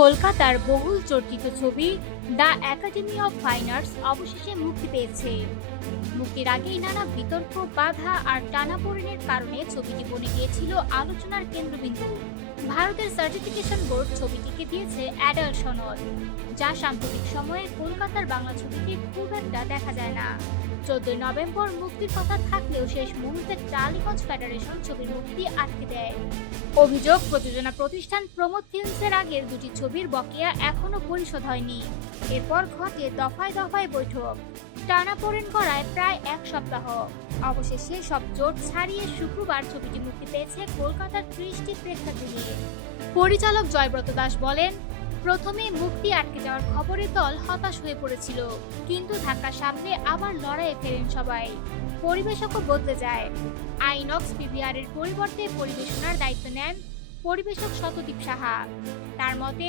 কলকাতার বহুল চর্চিত ছবি the academy of fine arts অবশেষে মুক্তি পেয়েছে। মুক্তির আগেই নানা বিতর্ক, বাধা আর টানাপোড়েনের কারণে ছবিটি বনে গিয়েছিল আলোচনার কেন্দ্রবিন্দু। ভারতের সার্টিফিকেশন বোর্ড ছবিটিকে দিয়েছে অ্যাডাল্ট সনদ, যা সাম্প্রতিক সময়ে কলকাতার বাংলা ছবিতে খুব একটা দেখা যায় না। 14 নভেম্বর মুক্তির কথা থাকলেও শেষ মুহূর্তে টালিগঞ্জ ফেডারেশন ছবির মুক্তি আটকে দেয়। অভিযোগ, প্রযোজনা প্রতিষ্ঠান প্রমোদ ফিল্মসের আগের দুটি ছবির বকেয়া এখনো পরিশোধ হয়নি। এরপর ঘটে দফায় দফায় বৈঠক, টানাপোড়েন করায় প্রায় এক সপ্তাহ। অবশেষে সব জোট ছাড়িয়ে শুক্রবার ছবিটি মুক্তি পেয়েছে কলকাতার 30টি প্রেক্ষাগৃহে। পরিচালক জয়ব্রত দাস বলেন, প্রথমে মুক্তি আটকে যাওয়ার খবরে দল হতাশ হয়ে পড়েছিল, কিন্তু ধাক্কা সামলে আবার লড়াইয়ে ফেরেন সবাই। পরিবেশকও বদলে যায়। আইনক্স পিভিআর এর পরিবর্তে পরিবেশনার দায়িত্ব নেন পরিবেশক শতদীপ সাহা। তার মতে,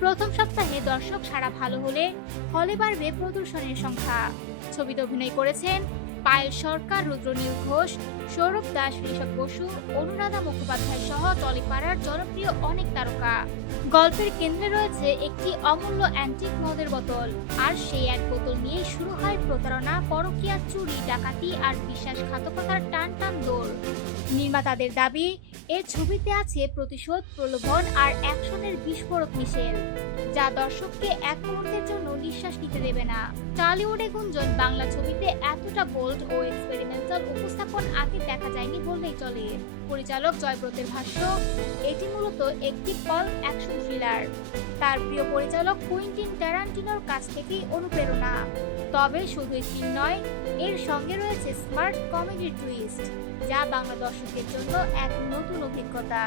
প্রথম সপ্তাহে দর্শক সাড়া ভালো হলে হলে বাড়বে প্রদর্শনের সংখ্যা। ছবিতে অভিনয় করেছেন পায়েল সরকার, রুদ্রনীল ঘোষ, সৌরভ দাস, ঋষভ বসু, অনুরাধা মুখোপাধ্যায় সহ টলিপাড়ার জনপ্রিয় অনেক তারকা। গল্পের কেন্দ্রে রয়েছে একটি অমূল্য অ্যান্টিক মদের বোতল, আর সেই এক বোতল নিয়েই শুরু হয় প্রতারণা, পরকীয়া, চুরি, ডাকাতি আর বিশ্বাসঘাতকতার টান টান দৌড়। নির্মাতাদের দাবি, এ ছবিতে আছে প্রতিশোধ, প্রলোভন আর অ্যাকশনের বিস্ফোরক মিশেল, যা দর্শককে এক মুহূর্তের জন্য নিঃশ্বাস নিতে দেবে না। টলিউডে গুঞ্জন, বাংলা ছবিতে এতটা বোল্ড ও এক্সপেরিমেন্টাল উপস্থাপন আগে দেখা যায়নি বললেই চলে। পরিচালক জয়ব্রতের ভাষ্য, এটি মূলত একটি পাল্প অ্যাকশন থ্রিলার। তার প্রিয় পরিচালক কুইন্টিন ট্যারান্টিনোর কাছ থেকেই অনুপ্রেরণা। তবে শুধুই ফিল্ম নয়, এর সঙ্গে রয়েছে স্মার্ট কমেডি টুইস্ট, যা বাংলা দর্শকের জন্য এক নতুন অভিজ্ঞতা।